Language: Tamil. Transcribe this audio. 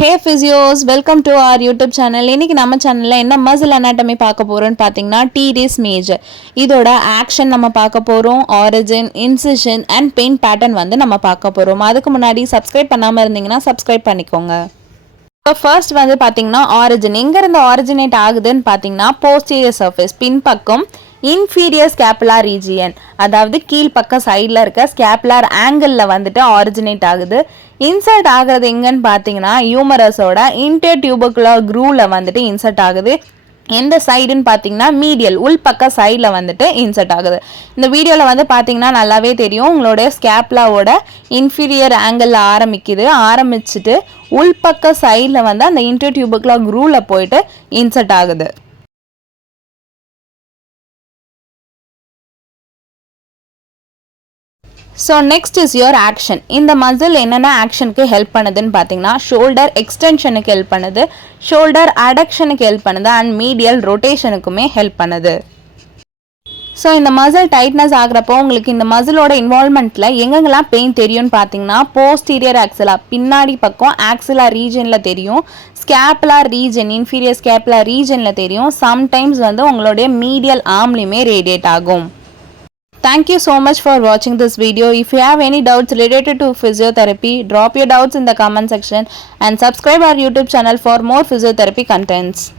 Hey physios, welcome to our YouTube channel. இன்னைக்கு நம்ம சேனல்ல என்ன மசில் anatomy பார்க்க போறோம்னு பாத்தீங்கன்னா teres major. இதோட ஆக்ஷன் நம்ம பார்க்க போறோம், origin, incision and pain pattern வந்து நம்ம பார்க்க போறோம். அதுக்கு முன்னாடி சப்ஸ்கிரைப் பண்ணாம இருந்தீங்கன்னா சப்ஸ்கிரைப் பண்ணிக்கோங்க. ஃபர்ஸ்ட் வந்து பாத்தீங்கன்னா origin எங்க இருந்து originate ஆகுதுன்னு பாத்தீங்கன்னா posterior surface பின்பக்கம் இன்ஃபீரியர் ஸ்கேப்புலார் ரீஜியன், அதாவது கீழ்ப்பக்க சைடில் இருக்க ஸ்கேப்புலார் ஆங்கிளில் வந்துட்டு ஆரிஜினேட் ஆகுது. இன்சர்ட் ஆகிறது எங்கன்னு பார்த்தீங்கன்னா யூமரஸோட இன்டர் டியூபகுலர் க்ரூவில் வந்துட்டு இன்சர்ட் ஆகுது. எந்த சைடுன்னு பார்த்தீங்கன்னா மீடியல் உள்பக்க சைடில் வந்துட்டு இன்சர்ட் ஆகுது. இந்த வீடியோவில் வந்து பார்த்தீங்கன்னா நல்லாவே தெரியும், உங்களுடைய ஸ்கேப்லாவோட இன்ஃபீரியர் ஆங்கிளில் ஆரம்பிச்சுட்டு உள்பக்க சைடில் வந்து அந்த இன்டர் டியூபகுலர் க்ரூவில் போயிட்டு இன்சர்ட் ஆகுது. So next is your action. இந்த மசில் என்னென்ன ஆக்ஷனுக்கு ஹெல்ப் பண்ணுதுன்னு பார்த்தீங்கன்னா ஷோல்டர் எக்ஸ்டென்ஷனுக்கு ஹெல்ப் பண்ணுது, ஷோல்டர் அடக்ஷனுக்கு ஹெல்ப் பண்ணுது அண்ட் மீடியல் ரொட்டேஷனுக்குமே ஹெல்ப் பண்ணுது. ஸோ இந்த மசில் டைட்னஸ் ஆகிறப்போ உங்களுக்கு இந்த மசிலோட இன்வால்மெண்ட்டில் எங்கெங்கெல்லாம் பெயின் தெரியும்னு பார்த்தீங்கன்னா போஸ்டீரியர் ஆக்சிலா பின்னாடி பக்கம் ஆக்சிலா ரீஜனில் தெரியும், ஸ்கேப்புலார் ரீஜன் இன்ஃபீரியர் ஸ்கேப்புலார் ரீஜனில் தெரியும், சம்டைம்ஸ் வந்து உங்களுடைய மீடியல் ஆர்ம்லையுமே ரேடியேட் ஆகும். Thank you so much for watching this video. If you have any doubts related to physiotherapy, drop your doubts in the comment section and subscribe our YouTube channel for more physiotherapy contents.